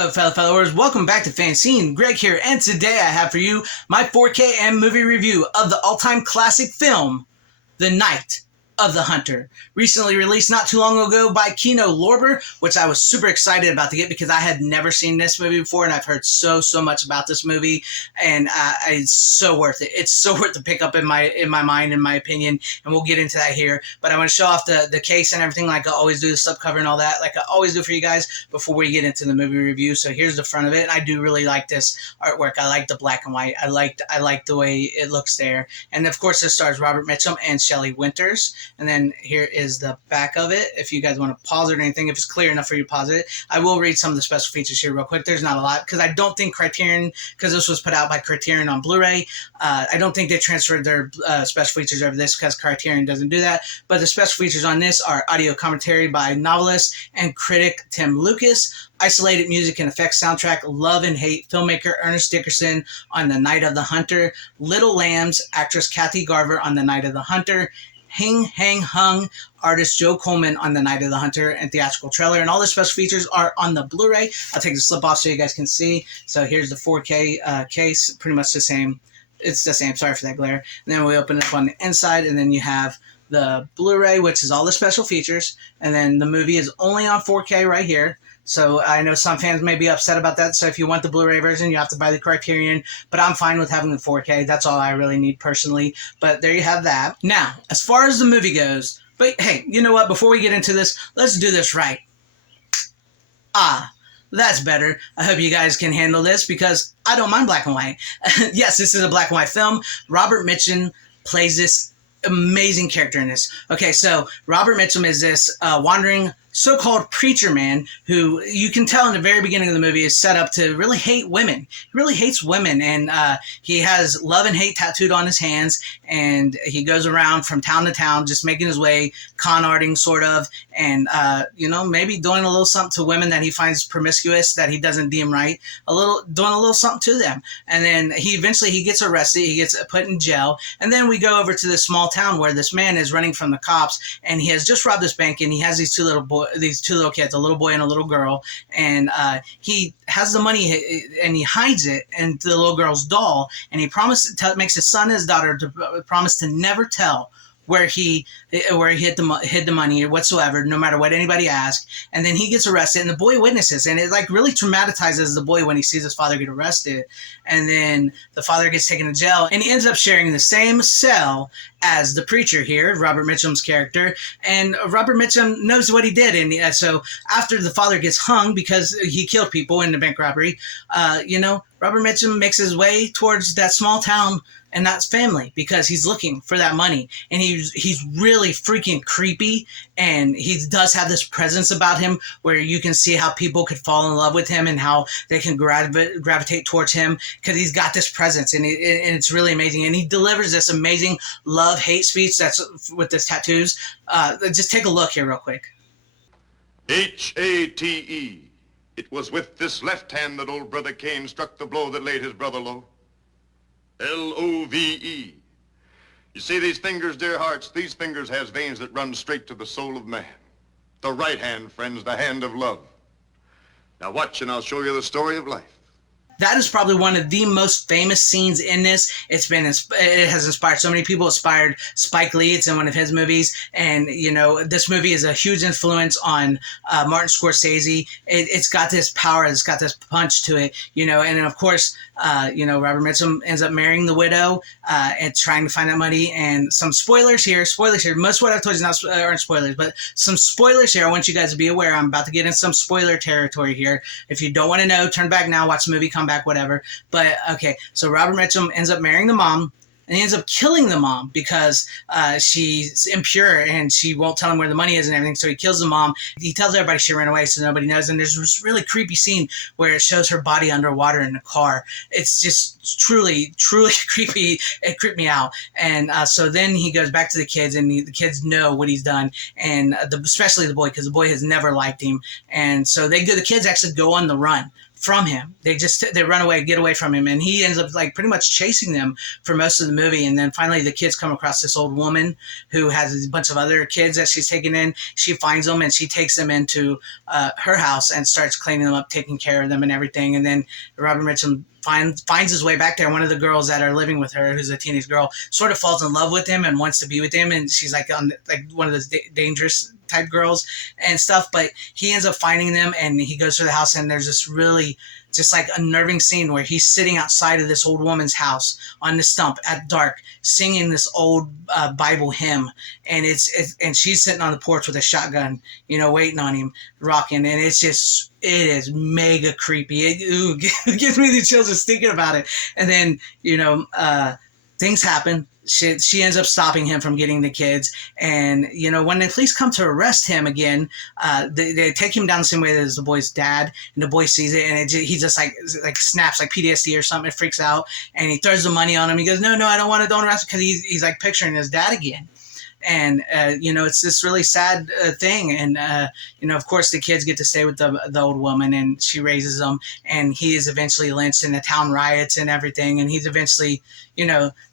Hello, fellow followers. Welcome back to FanZcene. Greg here, and today I have for you my 4K and movie review of the all-time classic film, The Night of the Hunter, recently released not too long ago by Kino Lorber, which I was super excited about to get because I had never seen this movie before, and I've heard so much about this movie, and it's so worth it. It's so worth to pick up in my mind, in my opinion, and we'll get into that here. But I want to show off the case and everything, like I always do, the slipcover and all that, like I always do for you guys before we get into the movie review. So here's the front of it. I do really like this artwork. I like the black and white. I like the way it looks there, and of course this stars Robert Mitchum and Shelley Winters. And then here is the back of it. If you guys want to pause it or anything, if it's clear enough for you to pause it. I will read some of the special features here real quick. There's not a lot because I don't think Criterion, because this was put out by Criterion on Blu-ray, I don't think they transferred their special features over this because Criterion doesn't do that. But the special features on this are audio commentary by novelist and critic Tim Lucas, isolated music and effects soundtrack, Love and Hate, filmmaker Ernest Dickerson on The Night of the Hunter, Little Lambs, actress Kathy Garver on The Night of the Hunter, Hing Hang Hung, artist Joe Coleman on The Night of the Hunter, and theatrical trailer. And all the special features are on the Blu-ray. I'll take the slip off so you guys can see. So here's the 4K case, pretty much the same. It's the same, sorry for that glare. And then we open it up on the inside, and then you have the Blu-ray, which is all the special features. And then the movie is only on 4K right here. So I know some fans may be upset about that. So if you want the Blu-ray version, you have to buy the Criterion. But I'm fine with having the 4K. That's all I really need personally. But there you have that. Now, as far as the movie goes, but hey, you know what? Before we get into this, let's do this right. That's better. I hope you guys can handle this because I don't mind black and white. Yes, this is a black and white film. Robert Mitchum plays this amazing character in this. Okay, so Robert Mitchum is this wandering so-called preacher man who you can tell in the very beginning of the movie is set up to really hate women. He really hates women, and he has love and hate tattooed on his hands, and he goes around from town to town just making his way, con arting sort of, and maybe doing a little something to women that he finds promiscuous, that he doesn't deem right, doing a little something to them. And then he eventually gets arrested, he gets put in jail, and then we go over to this small town where this man is running from the cops, and he has just robbed this bank, and he has these two little kids, a little boy and a little girl, and he has the money and he hides it in the little girl's doll, and he makes his son and his daughter to promise to never tell where he hid the money or whatsoever, no matter what anybody asks. And then he gets arrested, and the boy witnesses, and it like really traumatizes the boy when he sees his father get arrested. And then the father gets taken to jail, and he ends up sharing the same cell as the preacher here, Robert Mitchum's character. And Robert Mitchum knows what he did, and so after the father gets hung because he killed people in the bank robbery, Robert Mitchum makes his way towards that small town and that's family because he's looking for that money. And he's really freaking creepy, and he does have this presence about him where you can see how people could fall in love with him and how they can gravitate towards him because he's got this presence, and it's really amazing. And he delivers this amazing love-hate speech that's with his tattoos. Just take a look here real quick. H-A-T-E. It was with this left hand that old brother Cain struck the blow that laid his brother low. L-O-V-E. You see these fingers, dear hearts, these fingers has veins that run straight to the soul of man. The right hand, friends, the hand of love. Now watch and I'll show you the story of life. That is probably one of the most famous scenes in this. It has inspired so many people. Inspired Spike Lee. It's in one of his movies. And, this movie is a huge influence on Martin Scorsese. It's got this power. It's got this punch to it, and then, of course, Robert Mitchum ends up marrying the widow and trying to find that money. And some spoilers here. Most of what I've told you aren't spoilers, but some spoilers here. I want you guys to be aware. I'm about to get in some spoiler territory here. If you don't want to know, turn back now, watch the movie, come back, whatever. But okay, so Robert Mitchum ends up marrying the mom, and he ends up killing the mom because she's impure and she won't tell him where the money is and everything. So he kills the mom. He tells everybody she ran away so nobody knows. And there's this really creepy scene where it shows her body underwater in the car. It's just truly creepy. It creeped me out. And so then he goes back to the kids, and the kids know what he's done, and especially the boy, because the boy has never liked him. And so the kids actually go on the run from him. They run away, get away from him, and he ends up like pretty much chasing them for most of the movie. And then finally, the kids come across this old woman who has a bunch of other kids that she's taken in. She finds them and she takes them into her house and starts cleaning them up, taking care of them, and everything. And then Robin Mitchum finds his way back there. One of the girls that are living with her, who's a teenage girl, sort of falls in love with him and wants to be with him, and she's like one of those dangerous type girls and stuff. But he ends up finding them, and he goes to the house, and there's this really just like unnerving scene where he's sitting outside of this old woman's house on the stump at dark, singing this old Bible hymn, and and she's sitting on the porch with a shotgun, waiting on him, rocking, and it is mega creepy. It gives me the chills just thinking about it. And then things happen. She ends up stopping him from getting the kids, and when the police come to arrest him again, they take him down the same way as the boy's dad, and the boy sees it, and he just like snaps, like PTSD or something. It freaks out, and he throws the money on him. He goes, no, I don't arrest him, because he's like picturing his dad again. And it's this really sad thing, and of course the kids get to stay with the old woman, and she raises them, and he is eventually lynched, and the town riots and everything, and he's eventually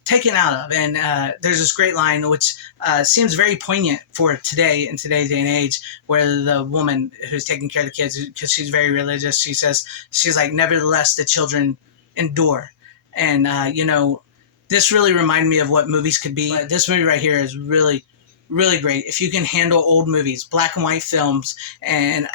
taken out of. And there's this great line which seems very poignant for today, in today's day and age, where the woman who's taking care of the kids, because she's very religious, she's like, nevertheless the children endure. And this really reminded me of what movies could be. But this movie right here is really, really great. If you can handle old movies, black and white films, and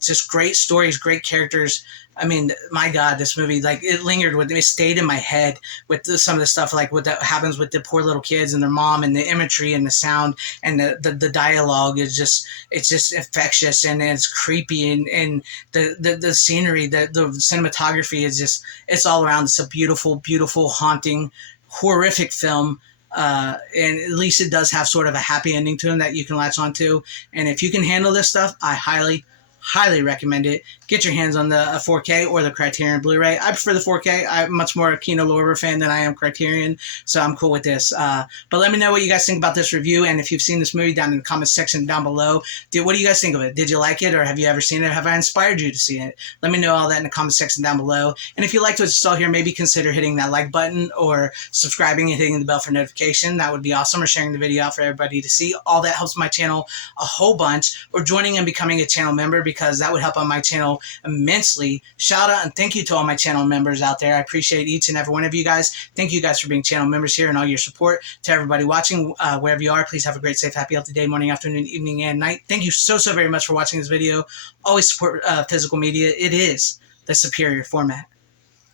just great stories, great characters. I mean, my God, this movie, like, it lingered with me. It stayed in my head with some of the stuff, like what that happens with the poor little kids and their mom, and the imagery and the sound and the dialogue is just infectious, and it's creepy, and the scenery, the cinematography is just, it's all around. It's a beautiful, beautiful, haunting, horrific film. And at least it does have sort of a happy ending to him that you can latch onto. And if you can handle this stuff, I highly recommend it. Get your hands on the 4K or the Criterion Blu-ray. I prefer the 4K. I'm much more a Kino Lorber fan than I am Criterion, so I'm cool with this. But let me know what you guys think about this review, and if you've seen this movie, down in the comments section down below. What do you guys think of it? Did you like it, or have you ever seen it? Have I inspired you to see it? Let me know all that in the comments section down below. And if you liked what you saw here, maybe consider hitting that like button, or subscribing and hitting the bell for notification. That would be awesome, or sharing the video out for everybody to see. All that helps my channel a whole bunch, or joining and becoming a channel member, because that would help on my channel immensely. Shout out and thank you to all my channel members out there. I appreciate each and every one of you guys. Thank you guys for being channel members here, and all your support. To everybody watching, wherever you are, please have a great, safe, happy, healthy day, morning, afternoon, evening, and night. Thank you so very much for watching this video. Always support physical media. It is the superior format.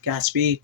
Godspeed.